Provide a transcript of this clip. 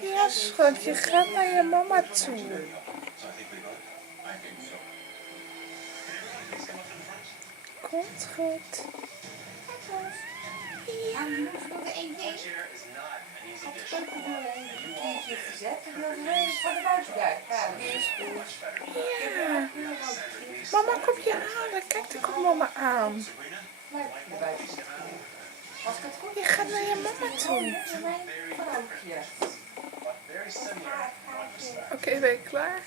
Ja, schat, je gaat naar je mama toe. Komt goed. Ja, je moest nog één ding. Ik had de keukendeur een keertje gezet. En die was heel van de buitendeur. Ja, die is goed. Ja. Mama, kom je halen. Kijk, er komt mama aan. Was ik het goed? Je gaat naar je mama toe. Met mijn vrouwtje. Oké, ben je klaar?